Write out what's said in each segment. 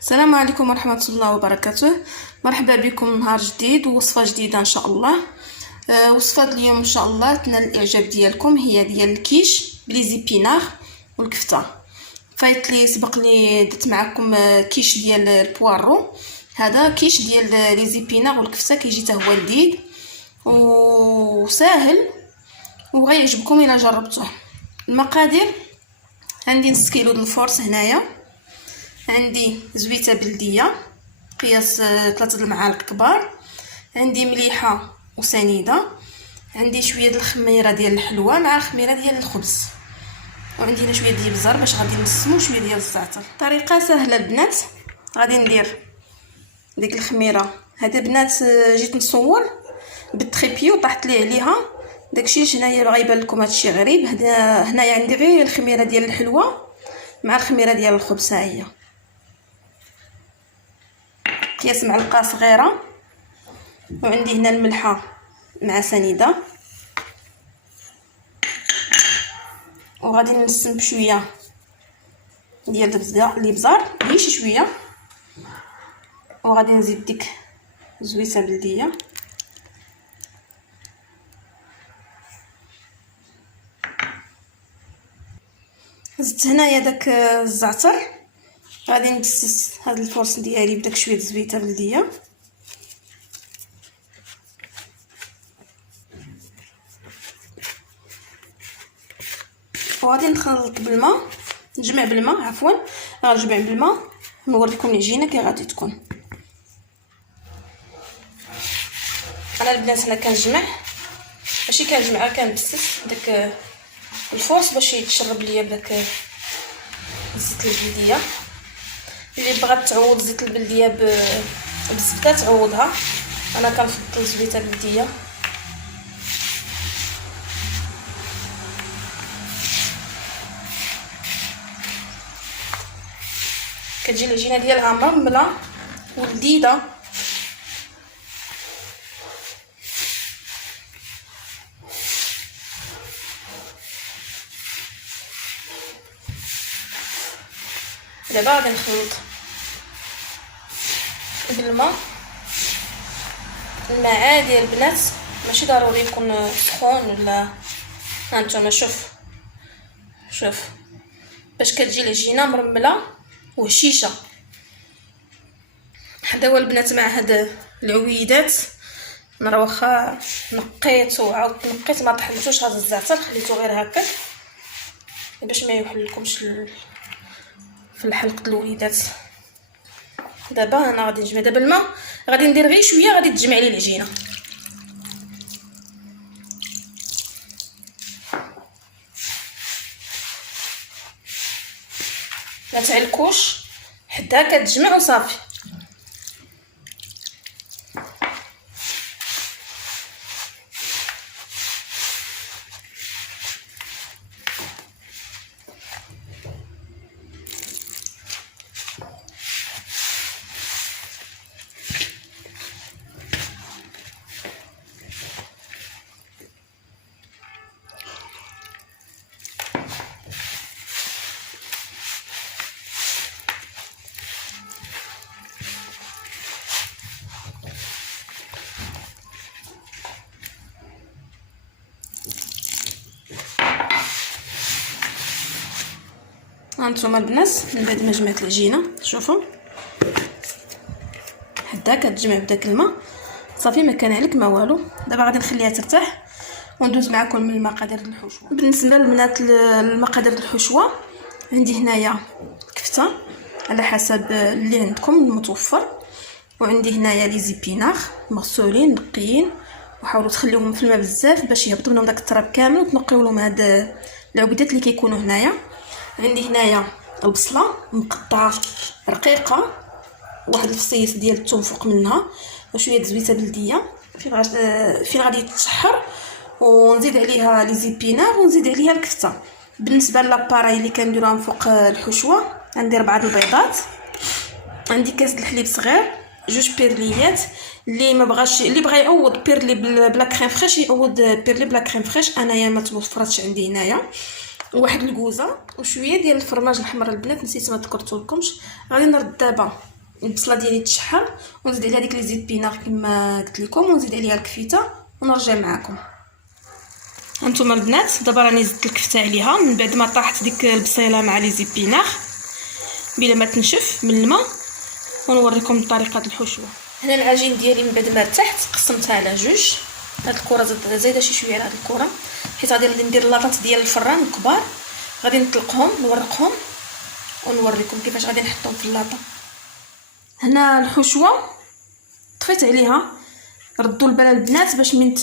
السلام عليكم ورحمة الله وبركاته. مرحبا بكم نهار جديد ووصفة جديدة ان شاء الله. وصفة اليوم ان شاء الله تنال الاعجاب ديالكم، هي ديال الكيش بلي زيبينار والكفته. فايت لي سبق لي درت معكم كيش ديال البوارو، هذا كيش ديال لي زيبينار والكفته كيجي حتى هو لذيذ وساهل وغيعجبكم الا جربتوه. المقادير: عندي نص كيلو د الفورس هنايا، عندي زويته بلديه قياس 3 المعالق كبار، عندي مليحه وسنيده، عندي شويه د الخميره ديال الحلوه مع الخميره ديال الخبز، وعندي هنا شويه ديال البزار باش غادي نسمو، شويه ديال الزعتر. طريقه سهله البنات. غادي ندير ديك الخميره هذا بنات، جيت نصور بالتريبيو طاحت لي عليها داكشي. هنايا باغي يبان لكم هادشي غريب، هنايا عندي غير الخميره ديال الحلوه مع الخميره ديال الخبز، ها هي قياس معلقه صغيره، وعندي هنا الملحه مع سنيده، وغادي نسم بشويه ديال الابزار ليش شويه، وغادي نزيد ديك زويته بلديه، زدت هنايا داك الزعتر. غادي نبسس هاد الفرص ديالي بداك شويه زويته بلديه، وغادي نخلط بالماء، نجمع بالماء عفوا، غنجمع بالماء نوريكم العجينه كي غادي تكون. انا البنات هنا كنجمع، ماشي كنجمع، كنبسس داك الفرص باش يتشرب ليا بداك الزيت البلديه. اللي بغات تعوض زيت البلديه بالزبده تعوضها، انا كنفضل زبيته بلديه. كتجي العجينه ديالها مرمله ولذيذه. دابا غادي نخلط بالماء. الماء عادي البنات، ماشي ضروري يكون سخون ولا. هانتوما شوف باش كتجي العجينه مرمله وهشيشه. هذا هو البنات مع هاد العويدات. انا واخا نقيت وعاودت نقيت ما طحنتوش هذا الزعتر، خليته غير هكا باش ما يوحلكمش في الحلقه الوليدات. دابا انا غادي نجمع دابا الماء، غادي ندير غير شويه غادي تجمع لي العجينه. ما تعلكوش حتى كتجمع وصافي. هانتوما البنات من بعد ما جمعت العجينه شوفوا حتى كتجمع بداك الماء صافي، ما كان عليك ما والو. دابا غادي نخليها ترتاح وندوز معكم من المقادير ديال الحشوه. بالنسبه للبنات المقادير ديال الحشوه، عندي هنايا كفته على حسب اللي عندكم المتوفر، وعندي هنايا لي زيبينار مغسولين نقيين، وحاولوا تخليوهم في الماء بزاف باش يهبطوا منهم داك التراب كامل، وتنقيو لهم هاد العبيدات اللي كيكونوا هنايا. عندي هنايا البصله مقطعه رقيقه، واحد الفصيص ديال الثوم فوق منها، وشويه زويته بلديه فين غادي يتشحر، ونزيد عليها لي زيبينار ونزيد عليها الكفته. بالنسبه لاباراي اللي كنديروها من فوق الحشوه، عندي 4 البيضات، عندي كاس الحليب صغير، 2 بيرليات. اللي ما بغاش، اللي بغى يعوض بيرلي بلا كريم فريش يعوض بيرلي بلا كريم فريش، انايا ما توفرتش عندي هنايا. واحد الكوزه وشويه ديال الفرماج الحمر البنات، نسيت ما ذكرتو لكمش. غادي نرد دابا البصله ديالي تشحر، ونزيد عليها ديك لي زيبينار كما قلت لكم، ونزيد عليها الكفته ونرجع معكم. هانتوما البنات دابا راني زدت الكفته عليها من بعد ما طاحت ديك البصيله مع لي زيبينار بلا ما تنشف من الماء، ونوريكم طريقه الحشوه. هنا العجين ديالي من بعد ما ارتحت قسمتها على جوج. هاد الكره زايده شي شويه على هاد الكره، حيت غادي ندير لاطات ديال الفران الكبار، غادي نطلقهم نورقهم ونوريكم كيفاش غادي نحطهم في اللاطه. هنا الحشوه طفيت عليها، ردوا البال البنات باش من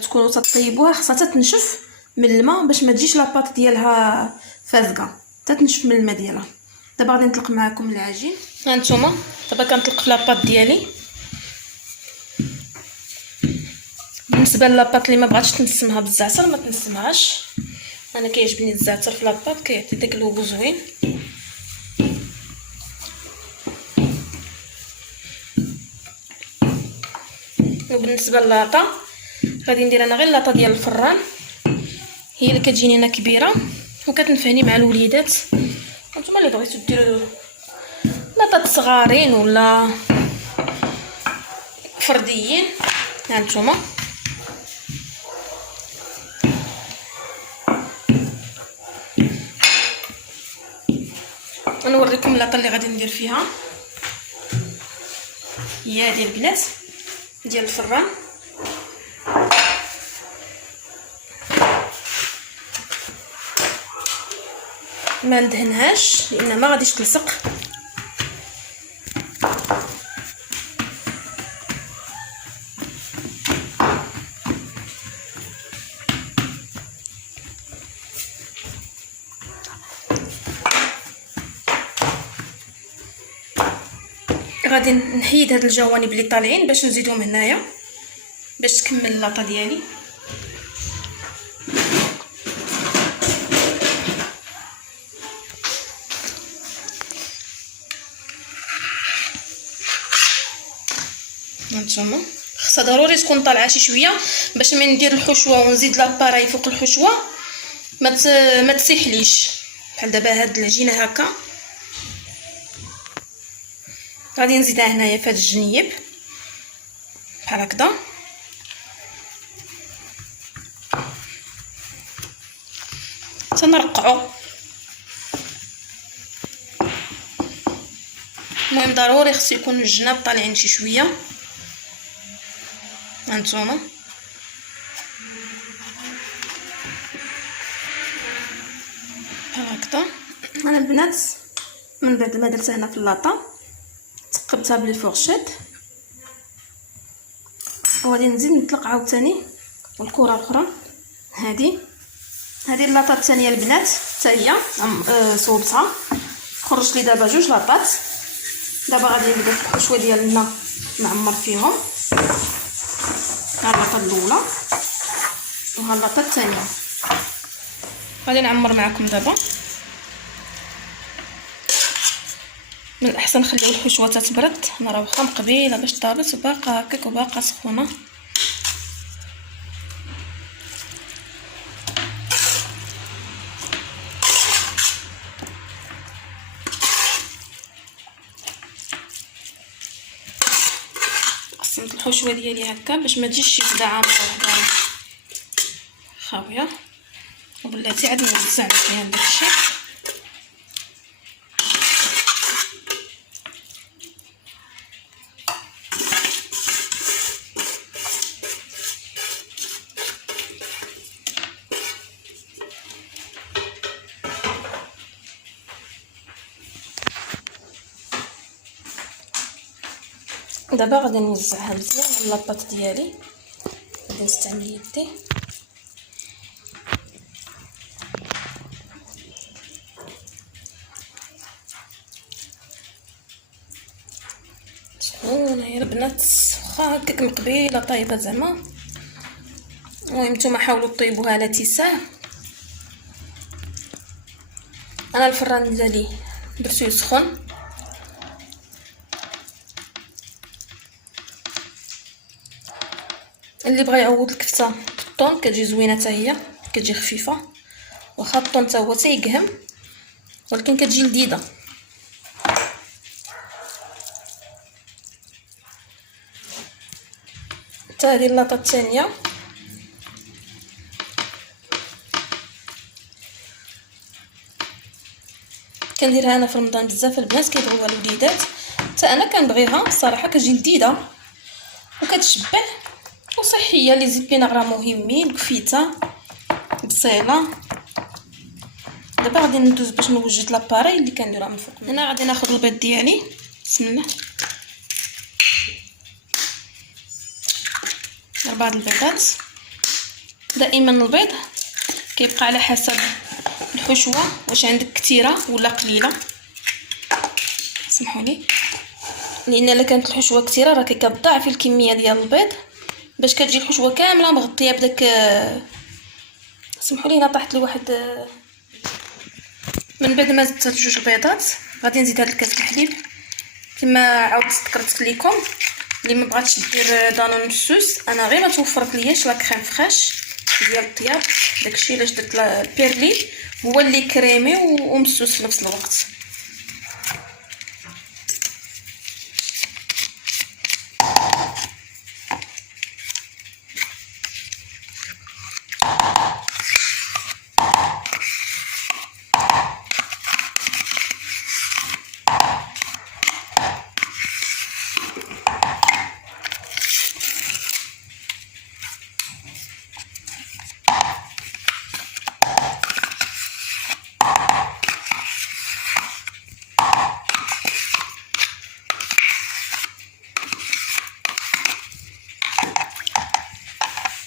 تكونوا تطيبوها خاصها تنشف من الماء باش ما تجيش لاباط ديالها فازقه، تنشف من الماء ديالها. دابا غادي نطلق معكم العجين. هانتوما دابا كنطلق في لاباط ديالي. بالنسبه للاباط اللي ما بغاتش تنسمها بالزعتر ما تنسمهاش، انا كيعجبني الزعتر في لاباط كيعطي داك اللون زوين. وبالنسبه للاطه غادي ندير انا غير لاطه ديال الفران، هي اللي كتجيني انا كبيره وكتنفعني مع الوليدات. نتوما اللي بغيتو ديروا لاطات صغارين ولا فرديين، هانتوما نوريكم اللاطه اللي غادي ندير فيها. هي هذه البنات ديال الفران، ما ندهنهاش لان ما غاديش تلصق. غادي نحيد هاد الجوانب اللي طالعين باش نزيدهم هنايا باش تكمل اللاطه ديالي. هانتوما خصها ضروري تكون طالعه شي شويه باش ملي ندير الحشوه ونزيد لاباراي فوق الحشوه ما تسيحليش. بحال دابا هاد العجينه هكا غادي نزيدها هنايا في هاد الجنيب بحال هكذا. تنرقعو، المهم ضروري خصو يكون الجناب طالعين شي شويه. هانتوما بحال هكذا. انا البنات من بعد ما درتها هنا في اللاطه ثقبتها بالفورشيت، وغادي نزيد نطلق عاوتاني الكره الاخرى. هذه اللاطه الثانيه البنات حتى هي صوبتها، خرجت لي دابا جوج لاطات. دابا غادي نبدا في الحشوه ديالنا نعمر فيهم. ها اللاطه الاولى وها اللاطه الثانيه غادي نعمر معكم. دابا من الاحسن نخليو الحشوه تتبرد، انا راه واخا قبيله باش طابت وباقا هكاك وباقا سخونه. قسمت الحشوه ديالي هكا باش ما تجيش شي وحده عامره وحده خاويه، وبلاتي عاد نوزع مزيان داكشي. دابا غادي نوزعها مزيان على لاباط ديالي. غادي نستعمل يدي سخونه يا البنات، واخا هكاك مقبيله طايبه زعما. المهم نتوما حاولوا طيبوها على اتساع. انا الفران ديالي درتو يسخن، اللي بغى يعوض الكفته بالطون كتجي زوينه حتى هي، كتجي خفيفه، واخا الطون حتى هو تيقهم ولكن كتجي لذيذه. حتى هذه اللاطه الثانيه كنديرها انا في رمضان بزاف. البنات كيبغيوها الوليدات، حتى انا كنبغيها الصراحه، كتجي لذيذه وكتشبع وصحيه. لي زيبينار راه مهمين، قفيته بصيله. دابا غادي ندوز باش نوجد لاباري اللي كنديرها من فوق. هنا غادي ناخذ البيض ديالي، بسم الله، 4 البيضات. دائما البيض كيبقى على حسب الحشوه، واش عندك كثيره ولا قليله. سمحوا لي، لان الا كانت الحشوه كثيره راه كتضاعف الكميه ديال البيض باش كتجي الحشوه كامله مغطيه بداك. سمحوا لي، انا طاحت لي واحد. من بعد ما زدت 2 البيضات غادي نزيد هذا الكاس الحليب كما عاودت ذكرت لكم. اللي ما بغاتش دير دانون مسوس، انا غير ما توفرت لياش لا كريم فريش ديال الطياب، داكشي علاش درت البيرلي هو اللي كريمي ومسوس في نفس الوقت.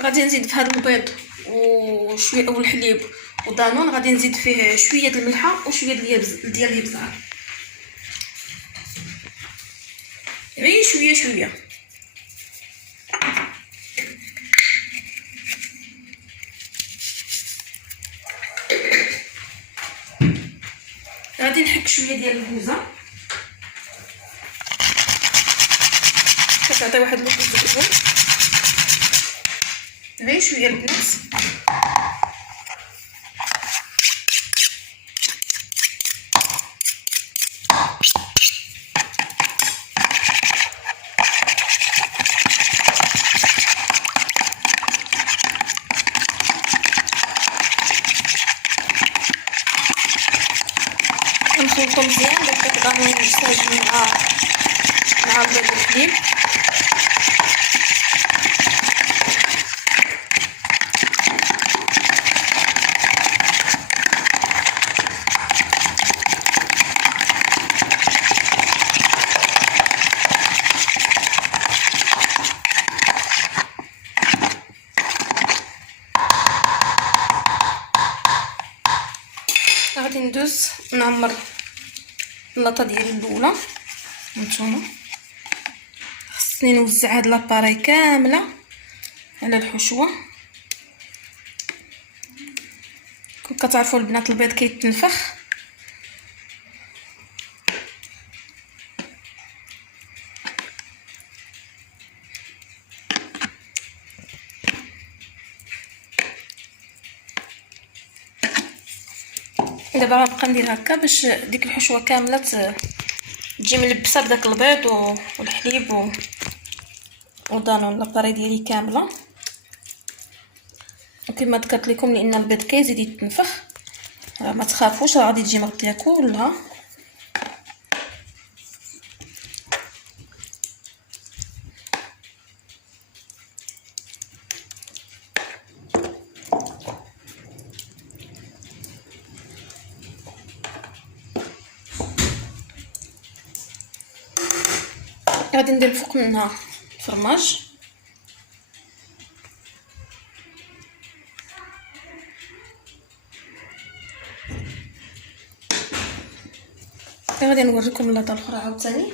غادي نزيد في هذا البيض وشويه او الحليب ودانون، غادي نزيد فيه شويه د الملحه وشويه ديال الابزار، غير شويه شويه. غادي نحك شويه ديال الكوزه، كتعطي واحد اللون زوين، غير شويه البنات. نخلطو مزيان باش كتبانو مجتاجين مع البيض والحليب. غادي ندوز نعمر اللاطه ديالي الاولى. هانتوما خصني نوزع هاد لاباري كامله على الحشوه. كتعرفوا البنات البيض كيتنفخ، دابا غنبقى ندير هكا باش ديك الحشوه كامله تجي ملبسه بداك البيض والحليب ودانون. لاباري ديالي كامله وكما ذكرت لكم لان البيض كيزيد يتنفخ، راه ما تخافوش، راه غادي تجي مغطيه كلها. غادي ندير فوق منها فرماج، غادي نوريكم اللاطه الاخرى عاوتاني.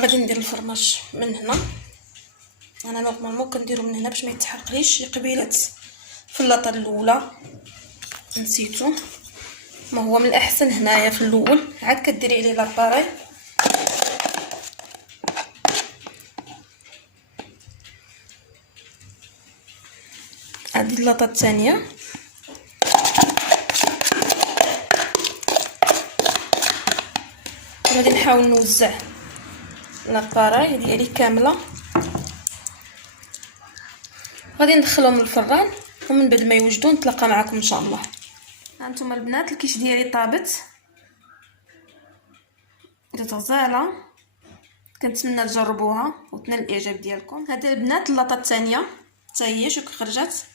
غادي ندير الفرماج من هنا. انا نورمالمون كنديرو من هنا باش ما يتحرقليش. شي قبيلات في اللاطه الاولى نسيتو، ما هو من الاحسن هنايا في الاول عاد كديري عليه لاباري. هذه اللاطه الثانيه غادي نحاول نوزع لاباراي ديالي كامله. غادي ندخلهم للفران ومن بعد ما يوجدوا نتلاقى معكم ان شاء الله. هانتوما البنات الكيش ديالي طابت، جات غزاله، كنتمنى تجربوها وتنال الاعجاب ديالكم. هذه البنات اللاطه الثانيه حتى هي شوف كي خرجت،